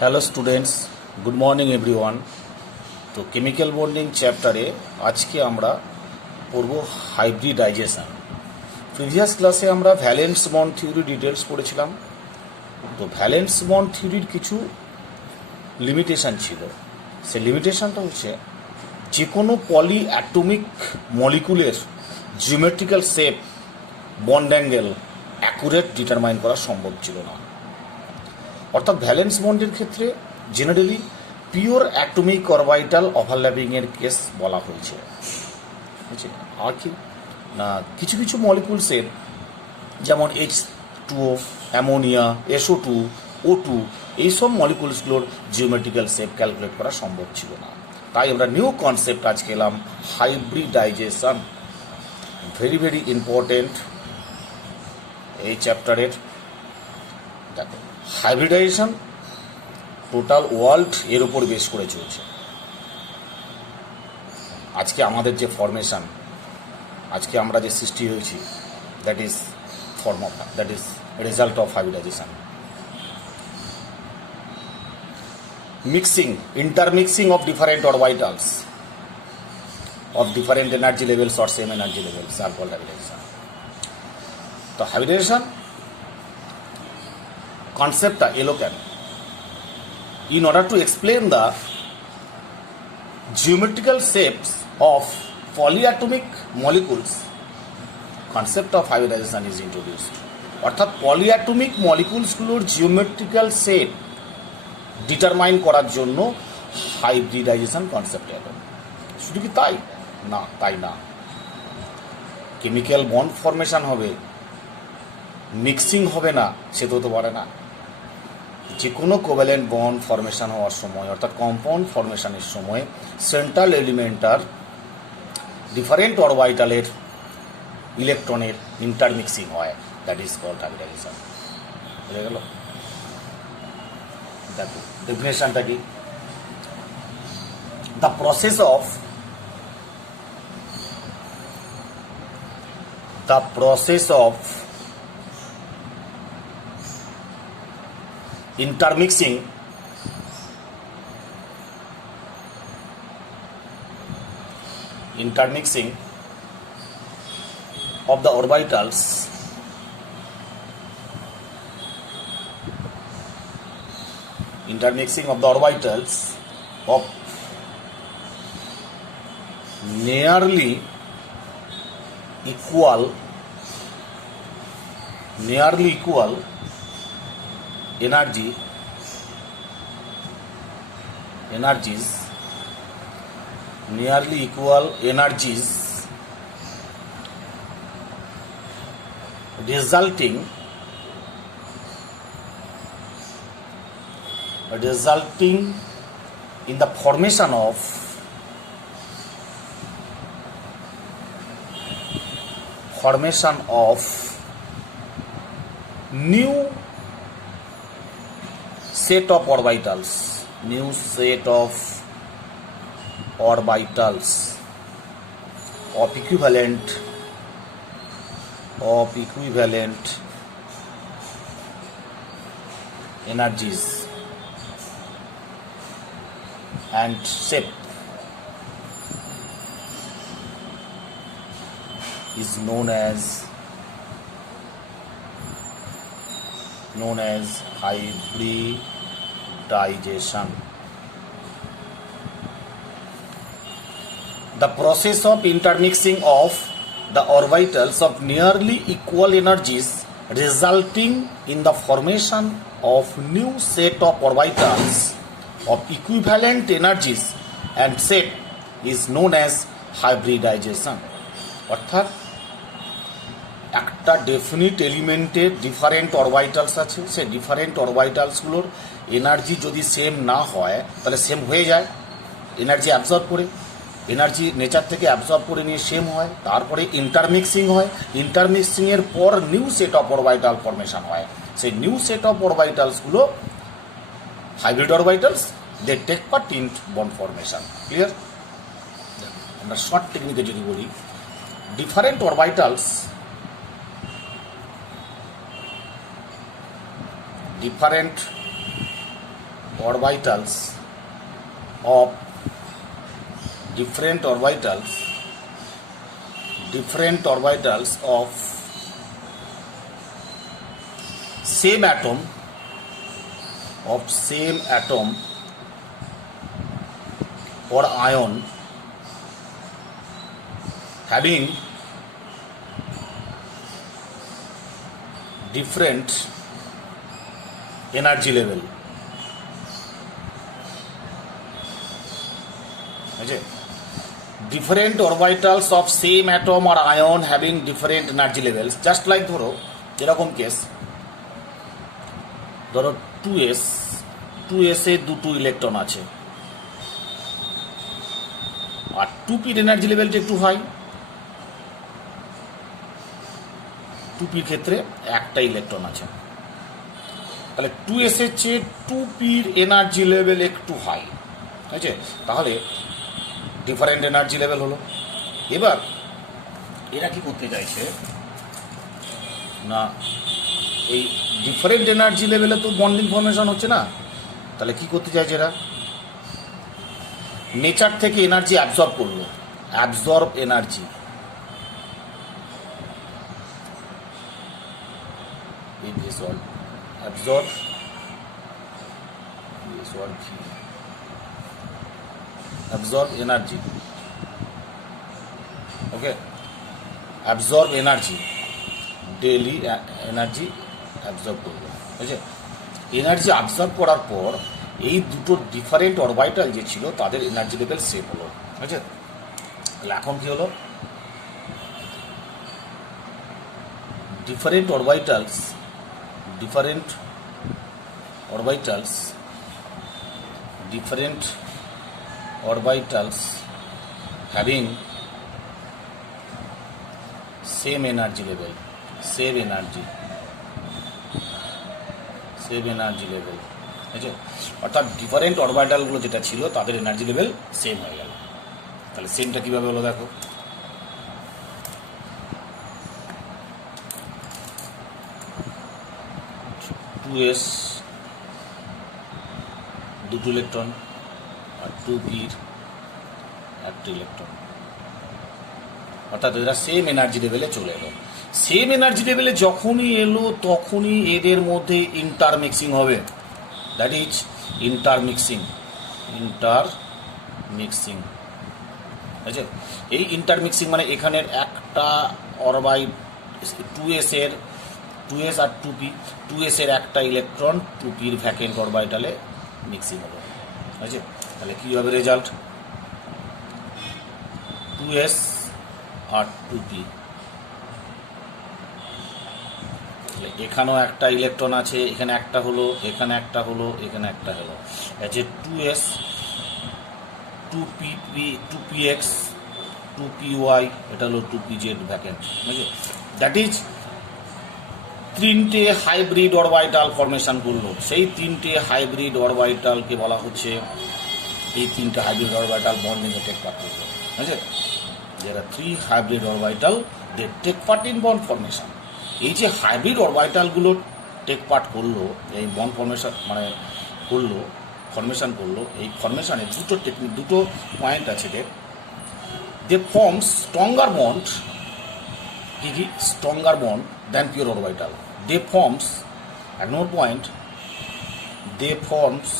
Hello students, good morning everyone. তো chemical bonding চ্যাপ্টারে আজকে আমরা পড়ব হাইব্রিডাইজেশন। প্রিভিয়াস ক্লাসে আমরা ভ্যালেন্স বন্ড থিওরি ডিটেলস পড়েছিলাম। তো ভ্যালেন্স বন্ড থিওরির কিছু লিমিটেশন ছিল। সেই লিমিটেশনটা হচ্ছে যে কোনো পলি অ্যাটমিক মলিকুলের geometrical shape, bond angle accurate determine করা সম্ভব ছিল না। অর্থাৎ ভ্যালেন্স বন্ডের ক্ষেত্রে জেনারেলি পিওর অ্যাটমিক অরবিটাল ওভারল্যাপিংয়ের কেস বলা হয়েছে। আর কি না, কিছু কিছু মলিকুলসের যেমন H2O, অ্যামোনিয়া, SO2, O2 এইসব মলিকুলসগুলোর জিওমেট্রিক্যাল শেপ ক্যালকুলেট করা সম্ভব ছিল না। তাই আমরা নিউ কনসেপ্ট আজকে এলাম হাইব্রিডাইজেশন। ভেরি ভেরি ইম্পর্টেন্ট এই চ্যাপ্টারের। দেখো, হাইব্রিডাইজেশন টোটাল ওয়ার্ল্ড এর উপর বেস করে চলছে। আজকে আমাদের যে ফরমেশন, আজকে আমরা যে সৃষ্টি হয়েছি, that is result of hybridization. Intermixing of different orbitals of different energy levels or same energy levels are called hybridization. তো hybridization কনসেপ্টটা এলো কেন? In order to explain the geometrical shapes of polyatomic molecules, concept of hybridization is introduced. অর্থাৎ পলিঅ্যাটমিক মলিকুলসগুলোর geometrical shape determine করার জন্য hybridization concept এলো। শুধু কি তাই না? তাই না, কেমিক্যাল বন্ড ফরমেশন হবে, মিক্সিং হবে না, সে তো হতে পারে না। যে কোনো কোভ্যালেন্ট বন্ড ফরমেশন হওয়ার সময়, অর্থাৎ কম্পাউন্ড ফরমেশনের সময় সেন্ট্রাল এলিমেন্টার ডিফারেন্ট অরবিটালের ইলেকট্রনের ইন্টারমিক্সিং হয়, দ্যাট ইজ কল্ড হাইব্রিডাইজেশন। বুঝে গেল? দেখো ডেফিনেশনটা কি? The process of intermixing of the orbitals of nearly equal energies resulting in the formation of new set of orbitals of equivalent energies and shape is known as hybridization. The process of intermixing of the orbitals of nearly equal energies resulting in the formation of new set of orbitals of equivalent energies and shape is known as hybridization. অর্থাৎ একটা definite এলিমেন্টের different orbitals আছে, সেই different অরবিটালসগুলোর energy যদি same না হয় তাহলে সেম হয়ে যায়, এনার্জি অ্যাবজর্ব করে, এনার্জি নেচার থেকে অ্যাবজর্ব করে নিয়ে সেম হয়, তারপরে ইন্টারমিক্সিং হয়, ইন্টারমিক্সিংয়ের পর new set of orbital formation হয়। সেই নিউ সেট অফ অরবিটালসগুলো hybrid orbitals, they take part in bond formation. Clear? আমরা শর্ট টেকনিকে যদি বলি, different orbitals orbitals of different orbitals of same atom or ion having different energy level. Different orbitals of same atom or ion having different energy levels. Just like ধরো এরকম case, ধরো 2s এ দুটো electron আছে আর 2p-র energy লেভেলটা একটু high, 2p-র ক্ষেত্রে একটা electron আছে, তাহলে 2s এর চেয়ে 2p-র এনার্জি লেভেল একটু হাই, ঠিক আছে? তাহলে ডিফারেন্ট এনার্জি লেভেল হলো। এবার এরা কি করতে চাইছে না, এই ডিফারেন্ট এনার্জি লেভেলে তো বন্ডিং ফর্মেশন হচ্ছে না, তাহলে কি করতে চাইছে এরা, নেচার থেকে এনার্জি অ্যাবজর্ব করলো, absorb energy, absorb energy, okay, absorb energy, daily energy absorb করবে, ঠিক আছে? এনার্জি অ্যাবজর্ব করার পর এই দুটো ডিফারেন্ট অরবিটাল যে ছিল তাদের এনার্জি লেভেল সেম হলো, ঠিক আছে? তাহলে এখন কি হলো, different orbitals having same energy level, same energy level, ঠিক আছে? অর্থাৎ ডিফারেন্ট অরবিটালগুলো যেটা ছিল তাদের এনার্জি লেভেল সেম হয়ে গেল। তাহলে সেমটা কিভাবে হলো দেখো, s দুটো ইলেকট্রন আর 2p-র একটা ইলেকট্রন, অর্থাৎ এরা সেম এনার্জি লেভেলে চলে এলো। সেম এনার্জি লেভেলে যখনই এলো তখনই এদের মধ্যে ইন্টারমিক্সিং হবে, দ্যাট ইজ ইন্টারমিক্সিং, ঠিক আছে? এই ইন্টারমিক্সিং মানে এখানের একটা অরবাইট 2s আর 2s এর একটা ইলেকট্রন 2p-র ভ্যাকেন্ট অরবিটালে মিক্সিং হবে, ঠিক আছে? তাহলে কী হবে রেজাল্ট, 2s আর 2p, এখানেও একটা ইলেকট্রন আছে, এখানে একটা হলো, এখানে একটা হলো, এখানে একটা হলো, যে 2s 2px 2py, এটা হলো 2pz ভ্যাকেন্ট, ঠিক আছে? দ্যাট ইজ তিনটে হাইব্রিড অরবিটাল ফরমেশন করলো। সেই তিনটে হাইব্রিড অরবিটালকে বলা হচ্ছে, এই তিনটে হাইব্রিড অরবিটাল বন্ডিংয়ে টেক পার্ট করলো, ঠিক আছে? যারা 3 hybrid orbital they take part in bond formation. এই যে হাইব্রিড অরবিটালগুলো টেক পার্ট করলো, এই বন্ড ফরমেশন মানে ফরমেশন করলো, এই ফরমেশনে দুটো পয়েন্ট আছে, দে ফর্মস স্ট্রঙ্গার বন্ড, কি stronger bond than pure orbital. They forms, at no point, they forms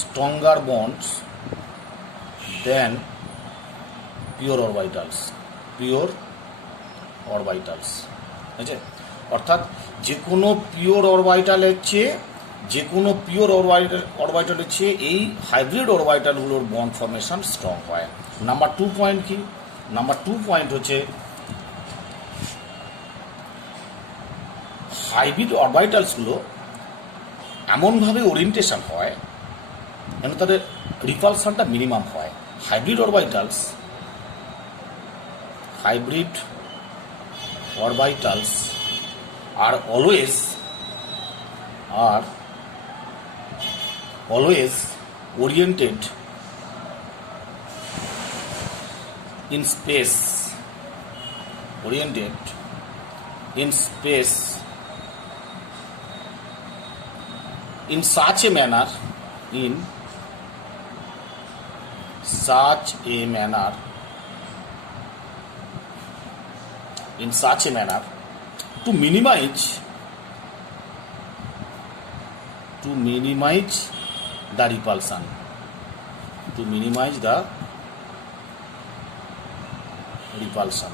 stronger bonds than pure orbitals, ঠিক আছে? অর্থাৎ যে কোনো পিওর অরবিটালের চেয়ে এই হাইব্রিড অরবিটালগুলোর বন্ড ফর্মেশন স্ট্রং হয়। নাম্বার 2 পয়েন্ট কি, নাম্বার 2 পয়েন্ট হচ্ছে হাইব্রিড অরবিটালসগুলো এমনভাবে ওরিয়েন্টেশন হয় যেন তাদের রিপালশনটা মিনিমাম হয়। Hybrid orbitals are always oriented in space in such a manner to minimize the repulsion,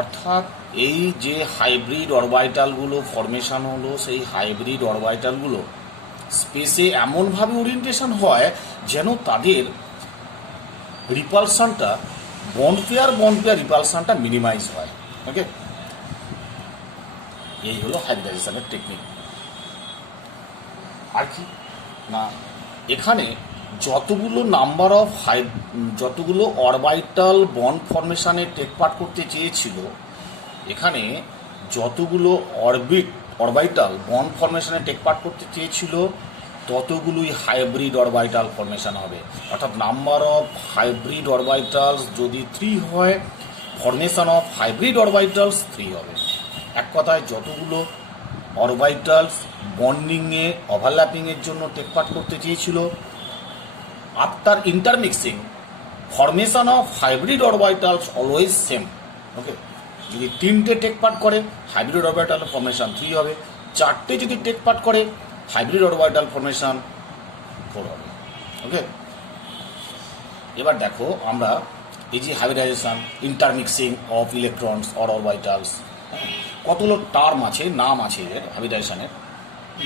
অর্থাৎ এই যে হাইব্রিড অরবাইটালগুলো ফরমেশন হলো, সেই হাইব্রিড অরবাইটালগুলো স্পেসে এমনভাবে ওরিয়েন্টেশন হয় যেন তাদের রিপালশনটা বন্ড পেয়ার রিপালশনটা মিনিমাইজ হয়। ওকে, এই হলো হাইব্রিডাইজেশনের টেকনিক। আর কি না, এখানে যতগুলো অরবাইটাল বন্ড ফরমেশনে টেক পার্ট করতে চেয়েছিল, এখানে যতগুলো অরবাইটাল বন্ড ফরমেশনে টেক পার্ট করতে চেয়েছিল ততগুলোই হাইব্রিড অরবাইটাল ফরমেশন হবে। অর্থাৎ নাম্বার অফ হাইব্রিড অরবাইটালস যদি 3 হয়, ফরমেশন অফ হাইব্রিড অরবাইটালস 3 হবে। এক কথায় যতগুলো অরবাইটালস বন্ডিংয়ে ওভারল্যাপিংয়ের জন্য টেক পার্ট করতে চেয়েছিল, after intermixing formation of hybrid orbitals always same. Okay, যদি 3টে টেক পার্ট করে হাইব্রিড অরবাইটাল ফরমেশন 3 হবে, 4টে যদি টেক পার্ট করে হাইব্রিড অরবাইটাল ফরমেশন 4 হবে। ওকে, এবার দেখো আমরা এই যে hybridization, intermixing of electrons or orbitals, কতগুলো টার্ম আছে, নাম আছে এদের হাইব্রিডাইজেশনের।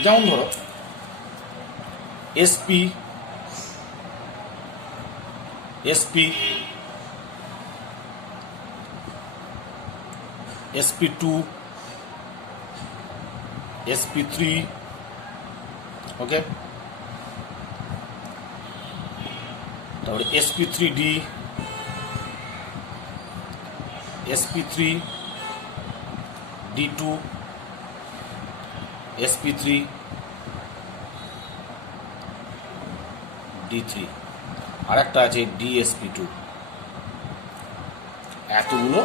যেমন ধরো এসপি, sp2, sp3, ওকে, তারপরে sp3d, sp3d2, sp3d3, আর একটা আছে dsp2। এতগুলো,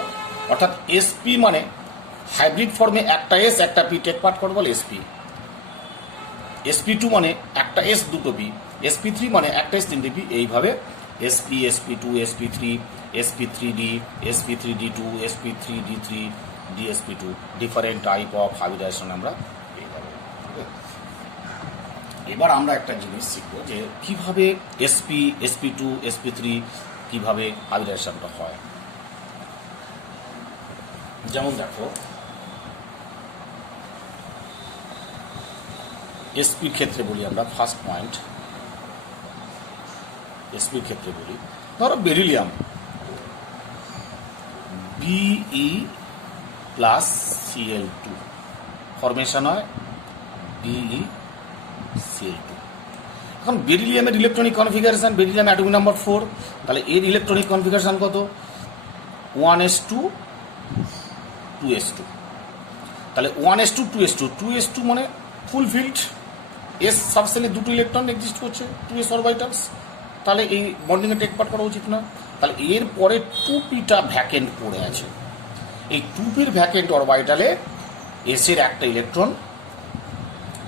অর্থাৎ এসপি মানে হাইব্রিড ফর্মে একটা এস একটা পি টেক পার্ট করে বলে এসপি, sp2 মানে একটা এস দুটো পি, sp3 মানে একটা এস তিনটে পি। এইভাবে sp, sp2, sp3, sp3d, sp3d2, sp3d3, dsp2 different type of hybridization আমরা পেয়ে যাবো। এবার আমরা একটা জিনিস শিখবো যে কিভাবে sp, sp2, sp3 কিভাবে হাইব্রিডাইজেশনটা হয়। যেমন দেখো এসপির ক্ষেত্রে বলি আমরা, ফার্স্ট পয়েন্ট এসপির ক্ষেত্রে বলি, ধরো beryllium Be plus Cl2 formation হয় BeCl2। এখন বেরিলিয়ামের electronic configuration, beryllium atomic number 4, তাহলে এর ইলেকট্রনিক কনফিগারেশন কত? 1s2 2s2। তাহলে 1s2 2s2, 2s2 মানে ফুল ফিল্ড, এস সাবসেলে দুটো ইলেকট্রন এক্সিস্ট করছে, 2s অরবাইটালস, তাহলে এই বন্ডিংয়ে টেক পার্ট করা উচিত না। তাহলে এর পরে 2pটা ভ্যাকেন্ট পড়ে আছে, এই 2pর ভ্যাকেন্ট অরবাইটালে এসের একটা ইলেকট্রন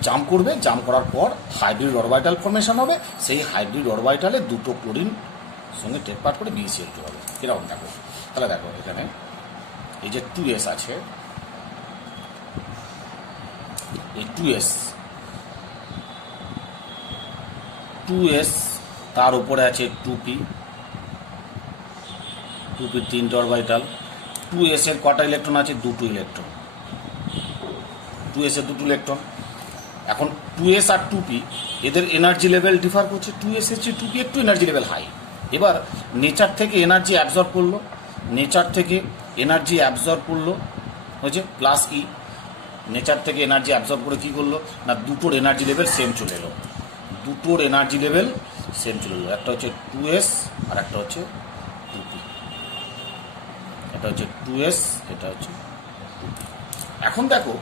জাম্প করবে, জাম্প করার পর হাইব্রিড অরবাইটাল ফরমেশন হবে, সেই হাইব্রিড অরবাইটালে দুটো ক্লোরিন সঙ্গে টেক পার্ট করে BeCl2 হবে। এরকম দেখো, তাহলে দেখো এখানে এই যে 2s আছে, এই 2s তার উপরে আছে 2pর 3টে অরবাইটাল, 2s এর কটা ইলেকট্রন আছে? দুটো ইলেকট্রন, 2s এর দুটো ইলেকট্রন। এখন 2s আর 2p এদের এনার্জি লেভেল ডিফার করছে, 2s এর চেয়ে 2p একটু এনার্জি লেভেল হাই। এবার নেচার থেকে এনার্জি অ্যাবজর্ব করলো, হয়েছে প্লাস ই, নেচার থেকে এনার্জি অ্যাবজর্ব করে কী করলো না, দুটোর এনার্জি লেভেল সেম চলে এলো, একটা হচ্ছে 2s আর একটা হচ্ছে 2p, এটা হচ্ছে 2s, এটা হচ্ছে 2p। এখন দেখো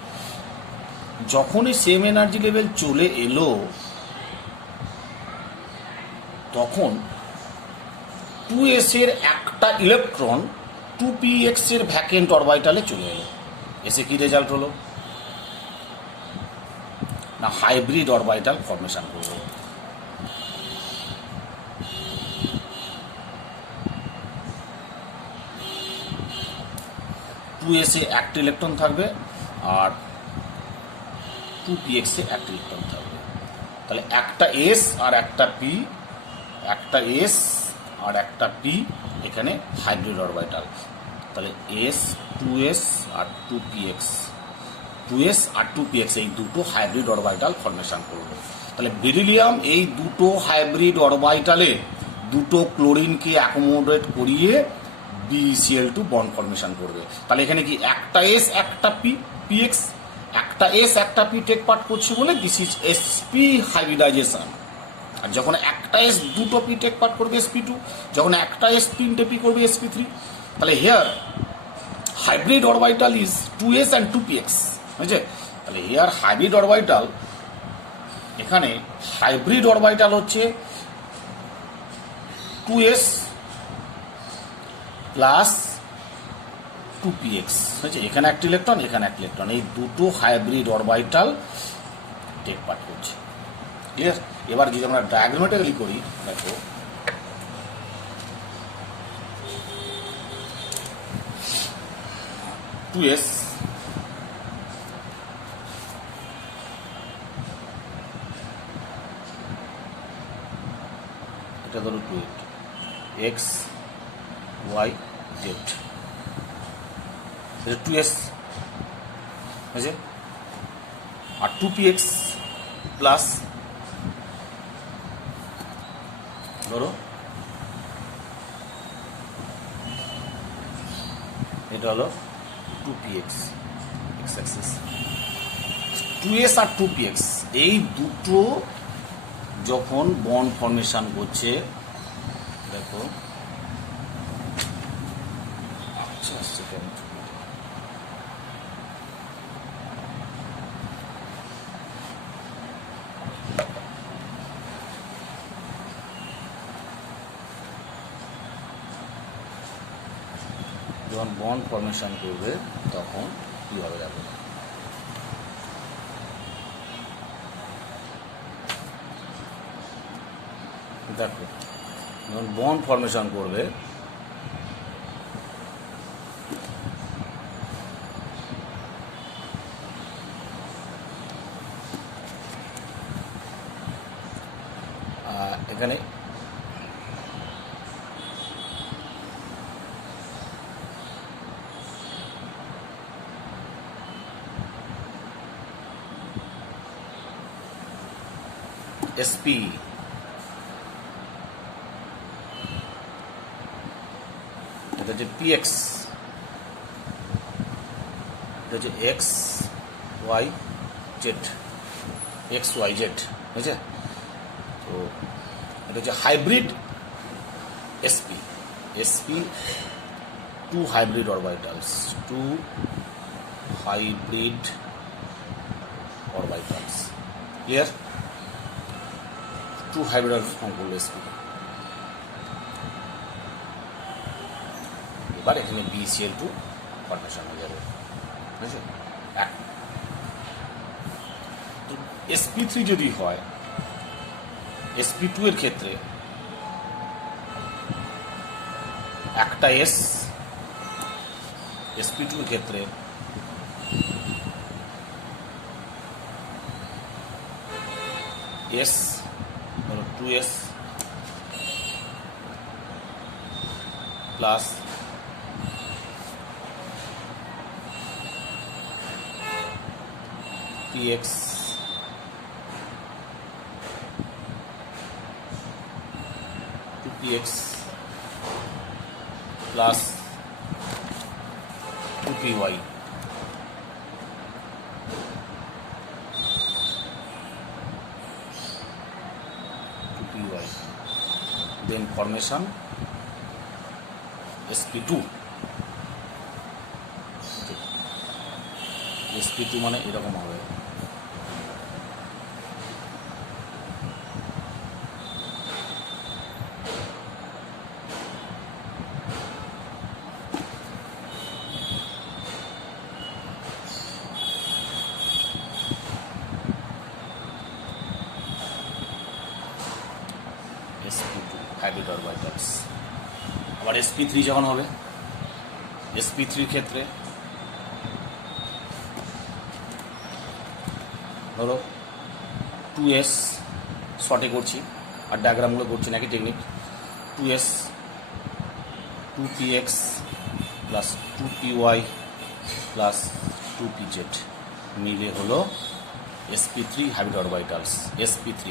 যখনই সেম এনার্জি লেভেল চলে এলো তখন 2s এর একটা ইলেকট্রন 2px এর ভ্যাকেন্ট অরবাইটালে চলে এলো, এসে কি রেজাল্ট হলো না হাইব্রিড অরবিটাল ফর্মেশন করব। টু এসে একটা ইলেকট্রন থাকবে আর 2px এ একটা ইলেকট্রন থাকবে। তাহলে একটা এস আর একটা পি, একটা এস আর একটা পি এখানে হাইব্রিড অরবিটাল। তাহলে এস 2s আর 2px, 2s আর 2px এই দুটো হাইব্রিড অরবিটাল ফর্মেশন করবে। তাহলে বেরিলিয়াম এই দুটো হাইব্রিড অরবিটালে দুটো ক্লোরিনকে অ্যাকোমোডেট করিয়ে BeCl2 বন্ড ফর্মেশন করবে। তাহলে এখানে কি একটা এস একটা পি, পিএক্স, একটা এস একটা পি টেক পার্ট করছে বলে দিস ইজ sp হাইব্রিডাইজেশন। আর যখন একটা এস দুটো পি টেক পার্ট করবে sp2, যখন একটা এস তিনটে পি করবে sp3। তাহলে here hybrid orbital is 2s and 2px, বুঝছে? তাহলে হেয়ার হাইব্রিড অরবিটাল, এখানে হাইব্রিড অরবিটাল হচ্ছে 2s প্লাস 2px, হয়েছে? এখানে একটা ইলেকট্রন, এখানে একটা ইলেকট্রন, এই দুটো হাইব্রিড অরবিটাল টেক পার্ট করছে। ক্লিয়ার? এবার যদি আমরা ডায়াগ্রামেটিক্যালি করি, দেখো টু এস এটা ধরো 2 এক্স ওয়াই জেড, এটা 2s, বুঝছে? আর 2px প্লাস ধরো এটা হলো 2px, x অ্যাক্সিস। 2s আর 2px এই দুটো যখন বন্ড ফর্মেশন করছে, দেখো আচ্ছা সেকেন্ড, যখন বন্ড ফর্মেশন করবে তখন কি হবে দেখো, দেখো যখন বন্ড ফর্মেশন করবে এখানে sp, এটা হচ্ছে px, এটা হচ্ছে x y z, x y z, বুঝছে? তো এটা হচ্ছে hybrid sp, sp two hybrid orbitals, two hybrid orbitals. Clear? Two hybrid form করলো sp। এবার এখানে BeCl2 ফর্মেশন হয়ে যাবে, বুঝেছো? sp3 যদি হয়, sp2 এর ক্ষেত্রে একটা s, sp2 এর ক্ষেত্রে s ধরো 2s plus px to px plus 2py, 2py, then formation sp2, sp2 মানে এরকম হবে। Hybrid orbitals. আবার sp3 যখন হবে, sp3 ক্ষেত্রে ধরো 2s শর্টে করছি আর ডায়াগ্রামগুলো করছি নাকি technique. 2s 2px plus 2py plus 2pz মিলে হলো sp3 হাইব্রিড অরবিটালস। sp3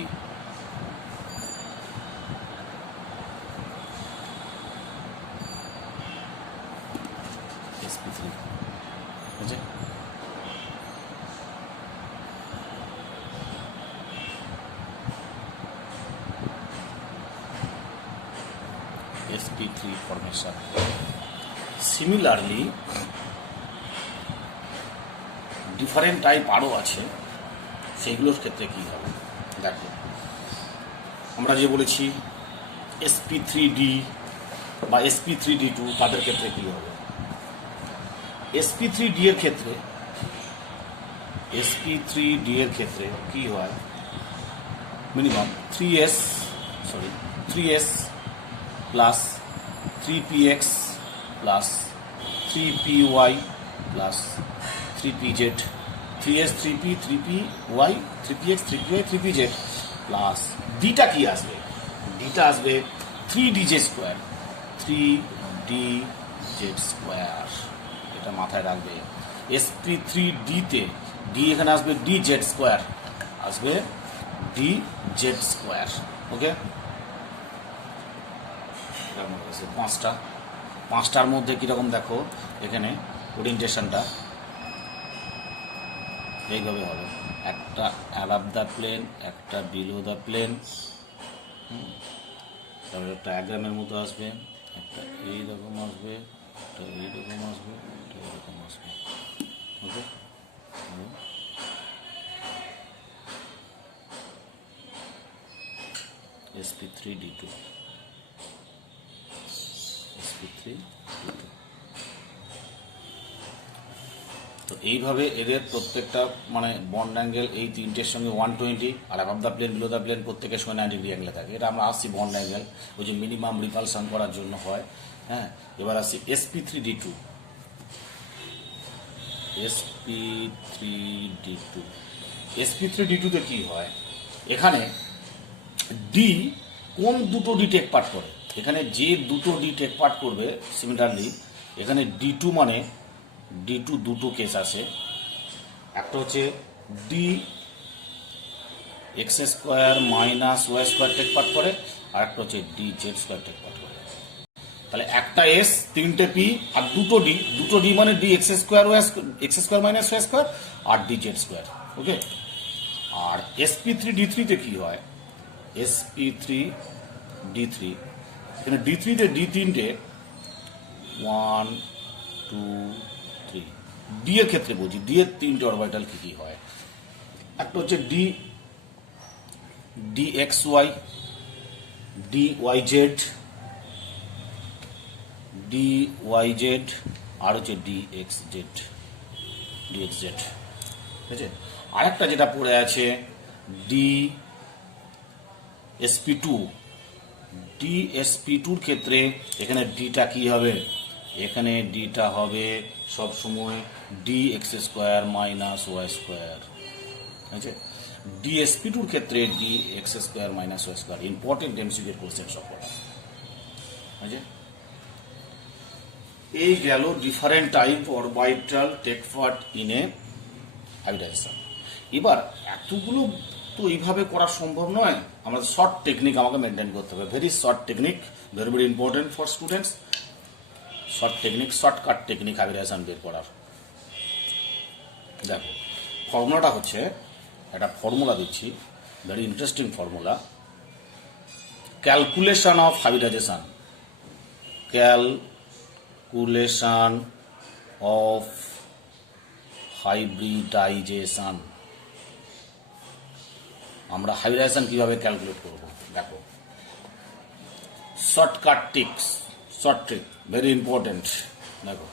বুঝছে? sp3 formation. Similarly different type আরও আছে, সেইগুলোর ক্ষেত্রে কী হবে দেখো। আমরা যে বলেছি sp3d বা sp3d2, তাদের ক্ষেত্রে কী হবে? sp3d এর ক্ষেত্রে sp3d এর ক্ষেত্রে কী হয়? Minimum 3s plus 3px plus 3py plus 3pz, 3s 3p 3py 3px 3py 3pz plus ডিটা কি আসবে? ডিটা আসবে 3dz স্কোয়ার, 3dz স্কোয়ার। এটা মাথায় রাখবে। sp3d তে d এখানে আসবে dz স্কোয়ার, আসবে dz স্কোয়ার। ওকে, পাঁচটার মধ্যে কীরকম দেখো, এখানে ওরিয়েন্টেশনটা এইভাবে হবে। একটা অ্যাবাভ দ্য প্লেন, একটা বিলো দ্য প্লেন, তারপরে একটা ডায়াগ্রামের মতো আসবে, একটা এইরকম আসবে, একটা এইরকম আসবে, একটা এইরকম আসবে। ওকে, sp3d2 তো এইভাবে এদের প্রত্যেকটা মানে বন্ড অ্যাঙ্গেল এই তিনটের সঙ্গে 120, আর above the plane below the plane প্রত্যেকের সঙ্গে 90 ডিগ্রি অ্যাঙ্গেলে থাকে। এটা আমরা আসছি বন্ড অ্যাঙ্গেল, ওই যে মিনিমাম রিপালশন করার জন্য হয়। হ্যাঁ, এবার আসছি sp3d2। sp3d2 তে কী হয়? এখানে ডি কোন দুটো ডি টেক পার্ট করে? এখানে যে দুটো ডি টেক পার্ট করবে, সিমিলারলি এখানে d2 মানে d2 দুটো কেস আছে। একটা হচ্ছে D x square minus Y square take part করে, আর একটা হচ্ছে D Z square take part করে। তাহলে একটা এস, তিনটে পি, আর দুটো ডি মানে d x square minus Y square আর ডি জেড স্কোয়ার। ওকে, আর sp3d3 তে কি হয়? sp3d3 এখানে d3 তে ডি তিনটে, 1 2 3, ডি এর ক্ষেত্রে বলছি, ডি এর তিনটে অরবিটাল কি কি হয়? একটা হচ্ছে dxy, dyz, dyz, আর হচ্ছে dxz। ঠিক আছে, আরেকটা যেটা পড়ে আছে dsp2র ক্ষেত্রে এখানে ডিটা কি হবে? এখানে ডিটা হবে সব সময় dx square minus Y square. ঠিক আছে, dsp2র ক্ষেত্রে dx square minus Y square. Important MCQ question সব করা। ঠিক আছে, এই গেল different type orbital take part in a hybridization. এবার এতগুলো তো এইভাবে করা সম্ভব নয়, আমাদের শর্ট টেকনিক আমাকে মেনটেন করতে হবে। Very short technique, very very important for students. Short technique, shortcut technique hybridization বের করার। দেখো, ফর্মুলাটা হচ্ছে, একটা ফর্মুলা দিচ্ছি, very interesting formula. Calculation of hybridization, calculation of hybridization. আমরা হাইব্রিডাইজেশন কিভাবে ক্যালকুলেট করব? দেখো, shortcut tricks, short trick, very important. দেখো,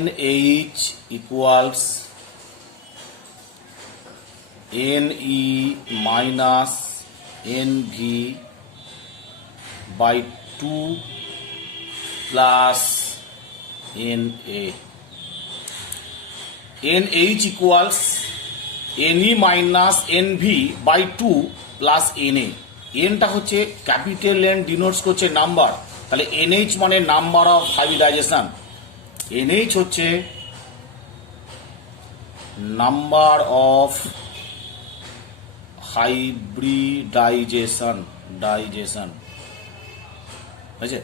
NH equals NE minus NV by 2 plus NA. NH equals NE minus NV by 2 plus NA। এনটা হচ্ছে capital N, denotes করছে number, তাহলে NH মানে নাম্বার অফ হাইব্রিডাইজেশন। NH হচ্ছে number of hybridization, বুঝছে?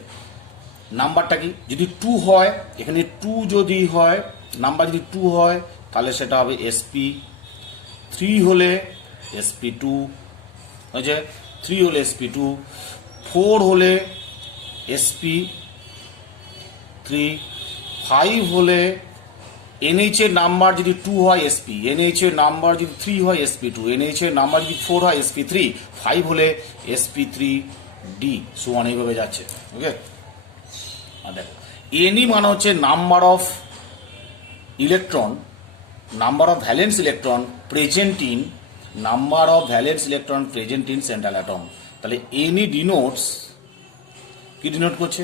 নাম্বারটা কি, যদি 2 হয়, এখানে 2 যদি হয়, নাম্বার যদি 2 হয় তাহলে সেটা হবে sp, 3 হলে sp2, বুঝছে? 3 হলে sp2, 4 হলে sp3, 5 হলে NH এর নাম্বার যদি 2 হয় sp, NH এর নাম্বার যদি 3 হয় sp2, NH এর নাম্বার যদি 4 হয় sp3, 5 হলে sp3d, সমান এইভাবে যাচ্ছে। ওকে, আর দেখো NE মানে হচ্ছে number of electron, number of valence electron present in, number of valence electron present in central atom. তাহলে NE ডিনোটস, কি ডিনোট করছে?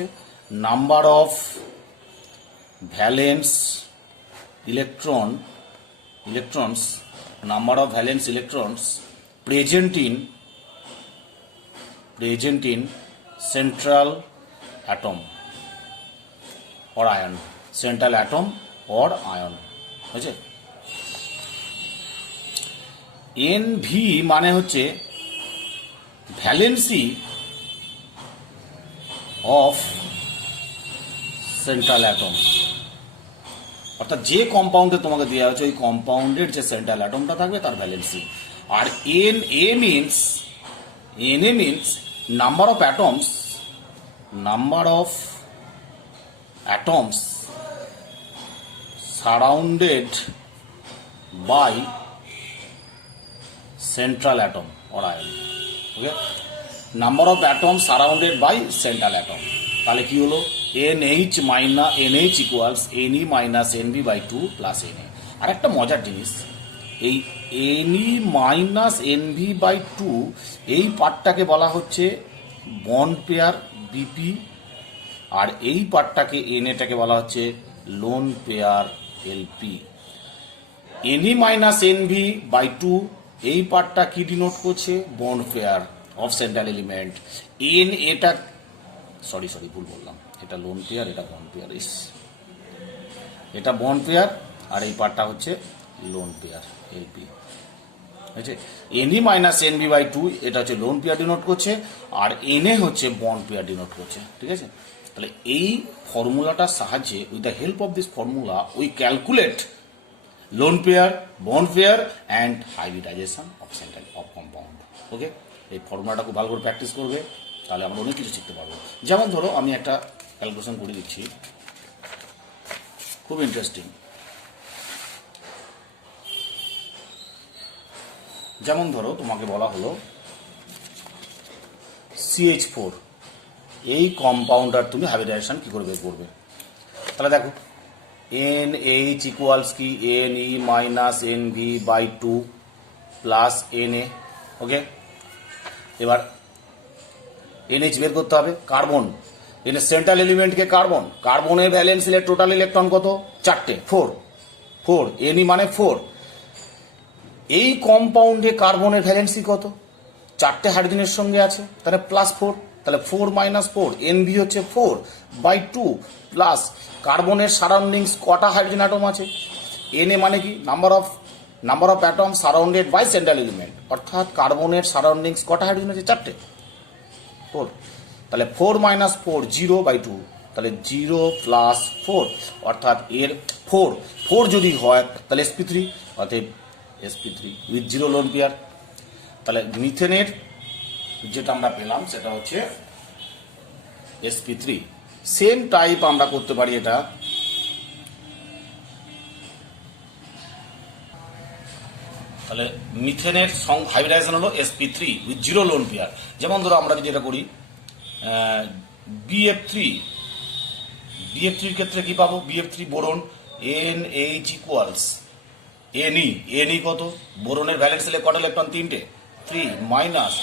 Number of valence electrons, number of valence electrons present in central atom or ion, central atom or ion, বুঝছে? NV মানে হচ্ছে valency of central atom, অর্থাৎ যে কম্পাউন্ডে তোমাকে দেওয়া হচ্ছে ওই কম্পাউন্ডের যে সেন্ট্রাল অ্যাটমটা থাকবে তার ভ্যালেন্সি। আর NA means number of atoms surrounded by central atom or ion. Okay, number of atom surrounded by central atom. তাহলে কি হলো? NH equals NE minus NV by 2 plus NA। আর একটা মজার জিনিস, এই NE মাইনাস NV বাই 2 এই পার্টটাকে বলা হচ্ছে বন্ড পেয়ার BP, আর এই পার্টটাকে NAটাকে বলা হচ্ছে lone pair LP। NE minus NV by 2 এই পার্টটা কি ডিনোট করছে? Bond pair of central element. এটা সরি ভুল বললাম, এটা লোন পেয়ার, এটা বন্ড পেয়ার, এটা বন্ড পেয়ার, আর এই পার্টটা হচ্ছে লোন পেয়ার LP। হচ্ছে NE মাইনাস NV বাই 2 এটা হচ্ছে লোন পেয়ার ডিনোট করছে, আর NA হচ্ছে বন্ড পেয়ার ডিনোট করছে। ঠিক আছে, তাহলে এই ফর্মুলাটার সাহায্যে, with the help of this formula we calculate lone pair, bond pair and hybridization of central of compound. Okay, এই ফর্মুলাটা খুব ভালো করে প্র্যাকটিস করবে, তাহলে আমরা অনেক কিছু শিখতে পারবো। যেমন ধরো আমি একটা ক্যালকুলেশন করে দিচ্ছি, খুব ইন্টারেস্টিং। যেমন ধরো তোমাকে বলা হলো CH4, এই কম্পাউন্ডার তুমি হাইব্রিডাইজেশন কি করে বের করবে? তাহলে দেখো NH ইকুয়ালস কি NE minus NV by 2 plus NA। Okay, এবার NH বের করতে হবে। কার্বন, এর সেন্ট্রাল এলিমেন্টকে কার্বনের ভ্যালেন্স টোটাল ইলেকট্রন কত? 4টে, 4 NE মানে 4। এই কম্পাউন্ডে কার্বনের ভ্যালেন্সি কত? 4টে হাইড্রোজেনের সঙ্গে আছে, তাহলে প্লাস 4, তাহলে 4 মাইনাস 4, NV হচ্ছে 4 বাই 2 প্লাস কার্বনের সারাউন্ডিংস কটা হাইড্রোজেন অ্যাটম আছে? NA মানে কি? Number of atom surrounded by central element, অর্থাৎ কার্বনের সারাউন্ডিংস কটা হাইড্রোজেন আছে? 4টে, 4। তাহলে 4 মাইনাস 4 0 বাই 2, তাহলে 0 প্লাস 4, অর্থাৎ এর 4 যদি হয় তাহলে sp3, অর্থাৎ sp3 উইথ 0 লোন পেয়ার। তাহলে মিথেনের যেটা আমরা পেলাম সেটা হচ্ছে sp3। সেম টাইপ আমরা করতে পারি এটা তাহলে মিথেনের হাইব্রিডাইজেশন হলো sp3 উইথ 0 লোন পেয়ার। যেমন ধরো আমরা যদি এটা করি BF3 এর ক্ষেত্রে কি পাবো? BF3 boron NH equals NE কত? বোরনের ভ্যালেন্স কটা ইলেকট্রন? 3টে, 3 মাইনাস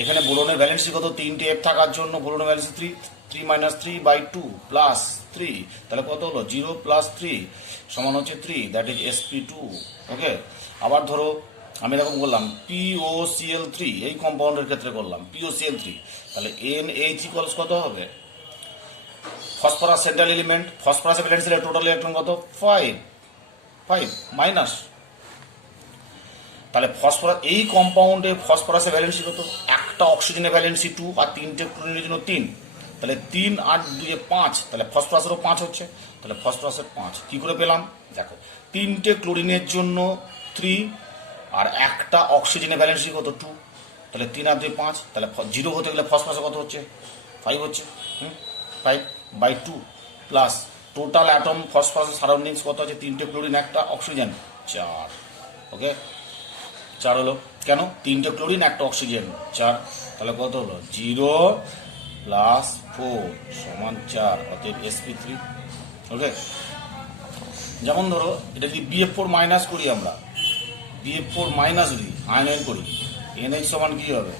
এখানে বোরনের ভ্যালেন্সি কত, 3টে এফ থাকার জন্য বোরনের ভ্যালেন্সি 3 - 3/2 প্লাস 3, তাহলে কত হলো 0 + 3 সমান হচ্ছে 3, দ্যাট ইজ sp2। ওকে, আবার ধরো আমি এরকম করলাম POCl3, এই কম্পাউন্ডের ক্ষেত্রে করলাম POCl3, তাহলে NH ইকুয়ালস কত হবে, ফসফরাস সেন্ট্রাল এলিমেন্ট, ফসফরাসের ভ্যালেন্সি টোটাল ইলেকট্রন কত 5 মাইনাস, তাহলে ফসফরাস এই কম্পাউন্ডে ফসফরাসের ভ্যালেন্সি কত, একটা অক্সিজেনের ভ্যালেন্সি 2 আর 3টে ক্লোরিনের জন্য 3, তাহলে 3 আর 2 5, তাহলে ফসফরাসেরও 5 হচ্ছে, তাহলে ফসফরাসের 5 কি করে পেলাম, দেখো 3টে ক্লোরিনের জন্য 3 আর একটা অক্সিজেনের ভ্যালেন্সি কত 2, তাহলে 3 আর 2 5, তাহলে 0 হতে গেলে ফসফরাসে কত হচ্ছে 5 হচ্ছে, 5/2 প্লাস টোটাল অ্যাটম ফসফরাসের সারাউন্ডিংস কত আছে, 3টে ক্লোরিন একটা অক্সিজেন 4। ওকে, 4 হলো, কেন 3টে ক্লোরিন একটা অক্সিজেন 4, তাহলে কত হলো 0 + 4 = 4, অতএব sp3। ওকে, যেমন ধরো এটা যদি BF4 মাইনাস করি, আমরা BF4 মাইনাস যদি আয়ন করি, NH সমান কি হবে,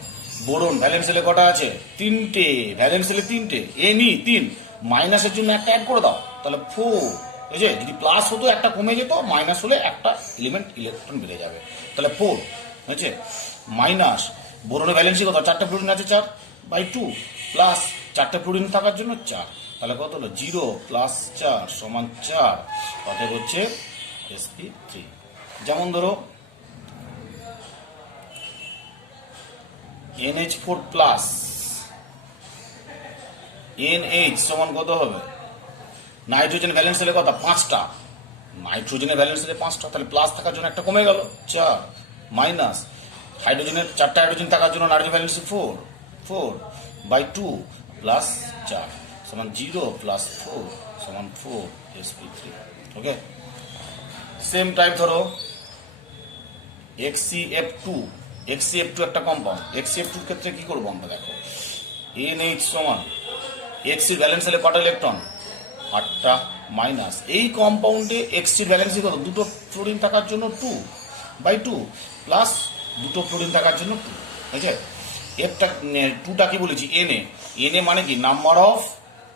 বোরন ভ্যালেন্স সেলে কটা আছে 3টে, ভ্যালেন্স সেলে 3টে, Ni 3, মাইনাসের জন্য একটা অ্যাড করে দাও, তাহলে 4, এই যে যদি প্লাস হতো একটা কমে যেত, মাইনাস হলে একটা এলিমেন্ট ইলেকট্রন বেড়ে যাবে, তাহলে 4 হয়েছে, মাইনাস বোরনের ভ্যালেন্সি কত, 4টে প্রোটিন আছে 4/2 প্লাস 4টে প্রোটিন থাকার জন্য 4, তাহলে কত হলো 0 + 4 = 4, অতএব হচ্ছে sp3। যেমন ধরো NH4 প্লাস NH সমান কত হবে, নাইট্রোজেন ভ্যালেন্স সেলে কত 5টা, নাইট্রোজেনের ভ্যালেন্স সেলে 5টা, তাহলে প্লাস থাকার জন্য একটা কমে গেল 4, মাইনাস হাইড্রোজেনের 4টা হাইড্রোজেন থাকার জন্য নাইট্রোজেন ভ্যালেন্সি 4/2 প্লাস 4 সমান 0 + 4 সমান 4 sp3। ওকে, সেম টাইপ ধরো HCF2 একটা কম্পাউন্ড, HCF2 এর ক্ষেত্রে কি করবো আমরা, দেখো NH সমান X এর ভ্যালেন্স সেলে কটা ইলেকট্রন 8টা, মাইনাস এই কম্পাউন্ডে X এর ভ্যালেন্সি কত, দুটো ফ্লোরিন থাকার জন্য 2/2 প্লাস দুটো ফ্লোরিন থাকার জন্য 2, ঠিক আছে। এফটা 2টা কি বলেছি Na মানে কি number of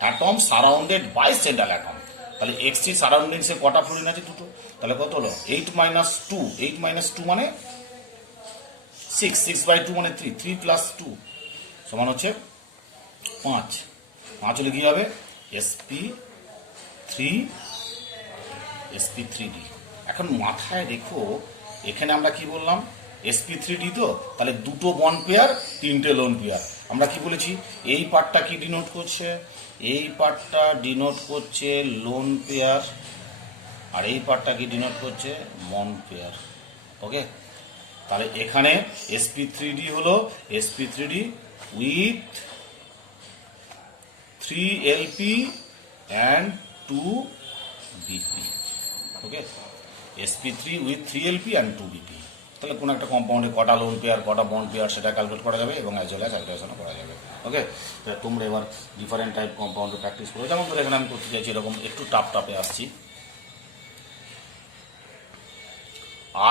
atom surrounded by central atom, তাহলে X এর সারাউন্ডিংসে কটা ফ্লোরিন আছে, দুটো, তাহলে কত হলো 8 - 2, 8 - 2 মানে 6, 6/2 মানে 3, 3 + 2 সমান হচ্ছে 5 হলে কি হবে sp3d। এখন মাথায় রেখো এখানে আমরা কি বললাম, sp3d, তো তাহলে দুটো বন্ড পেয়ার 3টে লোন পেয়ার, আমরা কি বলেছি এই পার্টটা কি ডিনোট করছে, এই পার্টটা ডিনোট করছে লোন পেয়ার, আর এই পার্টটা কি ডিনোট করছে বন্ড পেয়ার। ওকে, তাহলে এখানে sp3d হলো sp3d with 3lp and 2bp। Okay, sp3 with 3lp and 2bp, তাহলে কোনো একটা কম্পাউন্ডে কটা লোন পেয়ার কটা বন্ড পেয়ার সেটা ক্যালকুলেট করা যাবে এবং অ্যাজ ওয়েল অ্যাজ ক্যালকুলেশনও করা যাবে। ওকে, তাহলে তোমরা এবার ডিফারেন্ট টাইপ কম্পাউন্ডে প্র্যাকটিস করো। যেমন ধরো এখানে আমি করতে চাইছি এরকম একটু টাপে আসছি,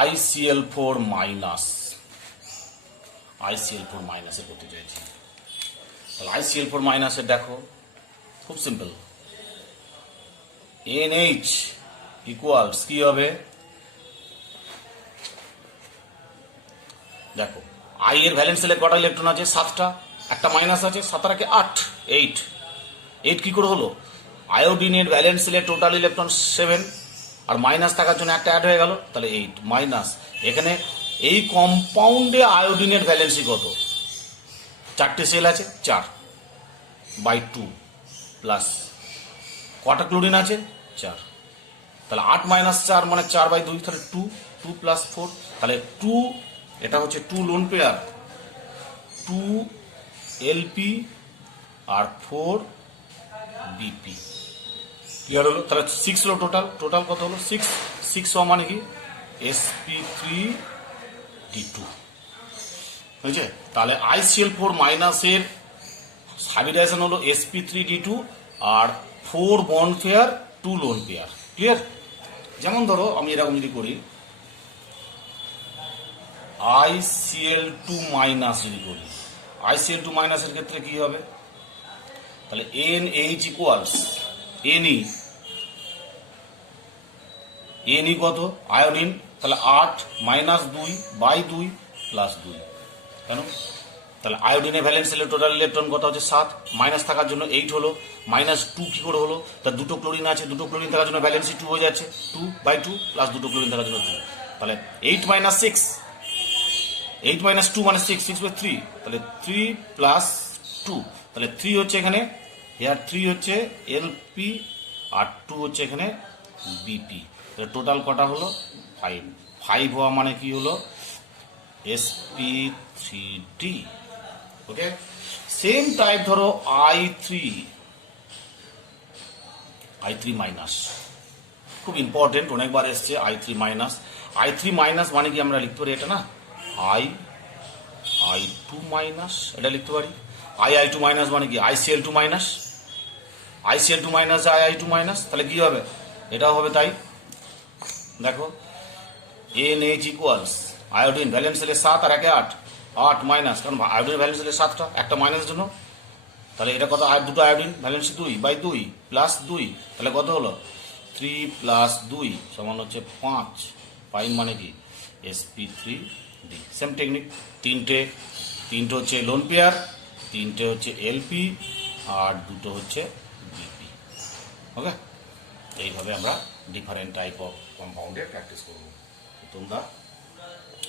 ICl4 মাইনাসে করতে চাইছি, তাহলে ICl4 মাইনাসে দেখো খুব সিম্পল, NH ইকুয়ালস কি হবে, দেখো I এর ভ্যালেন্স সেলে কটা ইলেকট্রন আছে 7টা, একটা মাইনাস আছে, 7 আর 8, 8 কি করে হলো, আয়োডিনের ভ্যালেন্স সেলে টোটাল ইলেকট্রন 7 আর মাইনাস থাকার জন্য একটা অ্যাড হয়ে গেল, তাহলে 8 মাইনাস, এখানে এই কম্পাউন্ডে আয়োডিনের ভ্যালেন্সি কত, 4টে সেল আছে 4/2 প্লাস কটা ক্লোরিন আছে 4, তাহলে 8 - 4 মানে 4/2, তাহলে 2 + 4, তাহলে 2 এটা হচ্ছে 2 লোন পেয়ার 2lp আর 4bp, ক্লিয়ার হলো, তাহলে 6 হলো টোটাল কত হলো 6 মানে কি sp3d2 বুঝছে। তাহলে ICl4 মাইনাসের হাইব্রিডাইজেশন হলো sp3d2 আর 4 bond pair 2 lone pair, clear. যেমন ধরো আমি এরকম যদি করি ICl2 মাইনাস যদি করি, আইসিএল টু মাইনাসের ক্ষেত্রে কি হবে, তাহলে এন এইচ ইকুয়ালস এনই কত আয়োডিন, তাহলে 8 মাইনাস 2 বাই 2 প্লাস 2, কেন তাহলে আয়োডিনে ভ্যালেন্স টোটাল ইলেকট্রন কত হচ্ছে 7, মাইনাস থাকার জন্য 8 হলো, মাইনাস 2 কি করে হলো, তার দুটো ক্লোরিন আছে, দুটো ক্লোরিন থাকার জন্য ভ্যালেন্সি 2 হয়ে যাচ্ছে, 2 বাই 2 প্লাস দুটো ক্লোরিন থাকার জন্য 3, তাহলে 8 মাইনাস 6, 8 মাইনাস 2 মানে 6, 6 বাই 3, তাহলে 3 প্লাস 2, তাহলে 3 হচ্ছে এখানে, হেয়ার 3 হচ্ছে এলপি আর 2 হচ্ছে এখানে বিপি, তাহলে টোটাল কটা হলো 5, 5 হওয়া মানে কি হলো sp3d। ওকে, সেম টাইপ ধরো i3 মাইনাস, খুব ইম্পর্টেন্ট, অনেকবার এসছে i3 মাইনাস মানে কি আমরা লিখতে পারি এটা না i2 মাইনাস, এটা লিখতে পারি i2 মাইনাস মানে কি ICl2 minus, ICl2 minus i2 minus, তাহলে কি হবে এটাও হবে তাই। দেখো NH ইকুয়ালস আয়োডিন ভ্যালেন্স হলে 7 আর 1 8, 8 মাইনাস, কারণ আয়োডিন ভ্যালেন্স হলে 7টা, একটা মাইনাস জন্য, তাহলে এটা কত দুটো আয়োডিন ভ্যালেন্স 2 বাই 2 প্লাস 2, তাহলে কত হলো 3 প্লাস 2 সমান হচ্ছে 5, 5 মানে কি sp3d। সেম টেকনিক, তিনটে হচ্ছে লোন পেয়ার, তিনটে হচ্ছে এলপি আর দুটো হচ্ছে বিপি। ওকে, এইভাবে আমরা ডিফারেন্ট টাইপ অফ কম্পাউন্ডে প্র্যাকটিস করব। তোমরা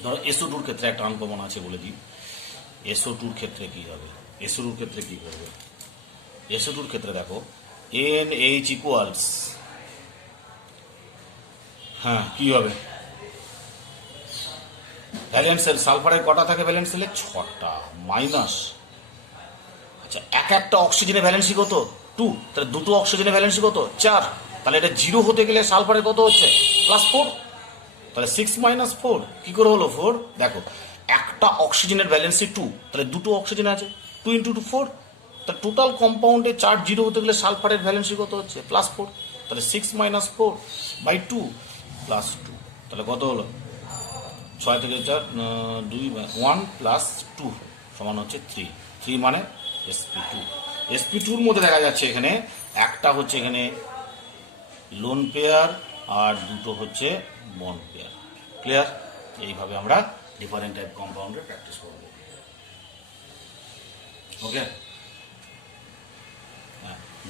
ধরো SO2 ক্ষেত্রে একটা আনকমন আছে বলে দিই, SO2 ক্ষেত্রে কি হবে, SO2 ক্ষেত্রে কি করবে, SO2 ক্ষেত্রে দেখো NH ইকুয়ালস, হ্যাঁ কি হবে ভ্যালেন্স সেল, সালফারের কটা থাকে ভ্যালেন্স সেলে 6টা, মাইনাস, আচ্ছা একটা অক্সিজেনের ভ্যালেন্সি কত 2, তাহলে দুটো অক্সিজেনের ভ্যালেন্সি কত 4, তাহলে এটা 0 হতে গেলে সালফারের কত হচ্ছে +4, তাহলে 6 মাইনাস 4 কি করে হলো 4, দেখো একটা অক্সিজেনের ভ্যালেন্সি 2, তাহলে দুটো অক্সিজেন আছে 2 × 2 4, তা টোটাল কম্পাউন্ডে চার্জ 0 হতে গেলে সালফারের ভ্যালেন্সি কত হচ্ছে +4, তাহলে 6 মাইনাস 4 বাই 2 প্লাস 2, তাহলে কত হলো 6 থেকে 4 2 1 প্লাস 2 সমান হচ্ছে 3 মানে sp2 মধ্যে দেখা যাচ্ছে এখানে একটা হচ্ছে এখানে লোন পেয়ার আর দুটো হচ্ছে বন্ড পেয়ার। ক্লিয়ার? এইভাবে আমরা ডিফারেন্ট টাইপ কম্পাউন্ডে প্র্যাকটিস করব। ওকে,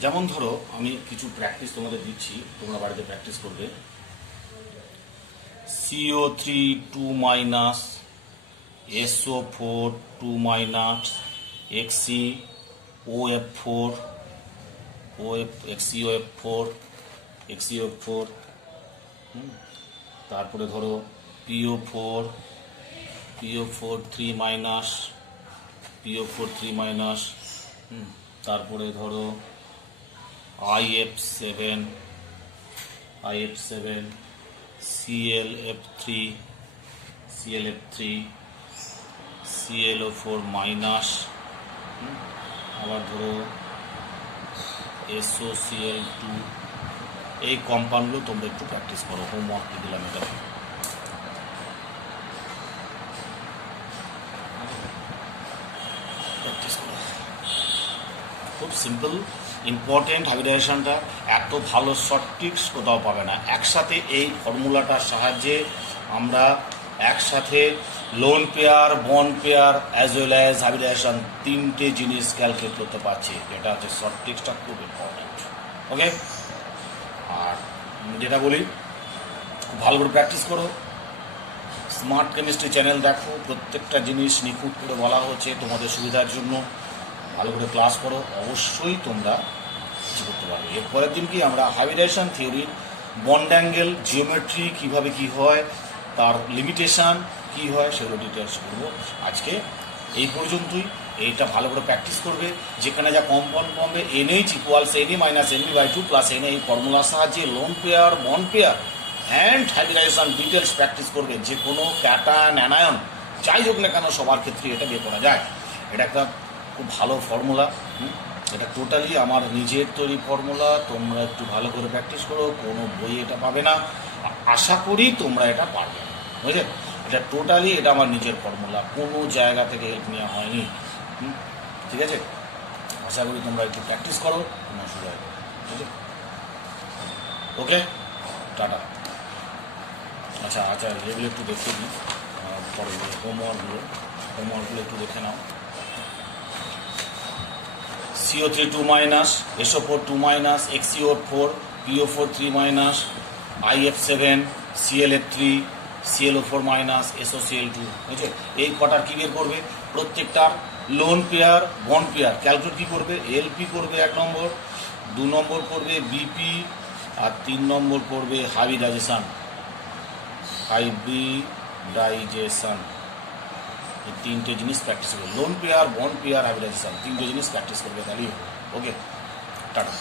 যেমন ধরো আমি কিছু প্র্যাকটিস তোমাদের দিচ্ছি, তোমরা বাড়িতে প্র্যাকটিস করবে। CO3 2 minus, SO4 2 minus, XeOF4 তারপরে ধরো PO4 3 মাইনাস, তারপরে ধরো IF7 ClF3 ClO4 মাইনাস, আবার ধরো SOCl2। এই কম্পাউন্ডগুলো তোমরা একটু প্র্যাকটিস করো, হোমওয়ার্ক দিলাম এটা। প্র্যাকটিস করো, খুব সিম্পল, ইম্পর্টেন্ট। হাইব্রিডাইজেশনটা এত ভালো শর্ট ট্রিক্স কোথাও পাবে না। একসাথে এই ফর্মুলাটার সাহায্যে আমরা একসাথে loan pair, bond pair as well as hybridization তিনটে জিনিস ক্যালকুলেট করতে পারছি। এটা হচ্ছে শর্ট ট্রিক্সটা খুব ইম্পর্টেন্ট। ওকে, আর যেটা বলি খুব ভালো করে প্র্যাকটিস করো, স্মার্ট কেমিস্ট্রি চ্যানেল দেখো, প্রত্যেকটা জিনিস নিখুঁত করে বলা হচ্ছে তোমাদের সুবিধার জন্য। ভালো করে ক্লাস করো, অবশ্যই তোমরা কিছু করতে পারবে। এরপরের দিন কি আমরা hybridization theory, bond angle, geometry কীভাবে কী হয়, তার লিমিটেশান কী হয়, সেগুলো ডিটেলস করবো। আজকে এই পর্যন্তই। এইটা ভালো করে প্র্যাকটিস করবে। যেখানে যা কম্পাউন্ড কমবে, NH equals Na minus Nb/2 plus Na, এই ফর্মুলার সাহায্যে loan pair, bond pair and hybridization details practice করবে। যে কোনো ক্যাটায়ন, অ্যানায়ন যাই হোক না কেন সবার ক্ষেত্রে এটা বের করা যায়। এটা একটা খুব ভালো ফর্মুলা। এটা টোটালি আমার নিজের তৈরি ফর্মুলা। তোমরা একটু ভালো করে প্র্যাকটিস করো, কোনো বই এটা পাবে না। আশা করি তোমরা এটা পারবে, বুঝলে? এটা টোটালি এটা আমার নিজের ফর্মুলা, কোনো জায়গা থেকে হেল্প নেওয়া হয়নি। ঠিক আছে, আশা করি তোমরা একটু প্র্যাকটিস করো, তোমার অসুবিধা হবে। ঠিক আছে, ওকে, টাটা। আচ্ছা আচ্ছা, এগুলো একটু দেখতে দিই, পরে হোমওয়ার্কগুলো একটু দেখে নাও। CO3 2 minus, SO4 2 minus, XCO4, PO4 3 minus, IF7, ClF3, ClO4 minus, SOCl2। বুঝছে, এই কটার কী বের করবে? প্রত্যেকটার lone pair, bond pair calculate কী করবে? LP করবে 1 নম্বর, 2 নম্বর করবে BP, আর 3 নম্বর করবে হাইব্রিডাইজেশন। এই 3টে জিনিস প্র্যাকটিস করবে, loan pair, bond pair, hybridization, 3টে জিনিস প্র্যাকটিস করবে, তাহলেই হবে। ওকে, টাটা।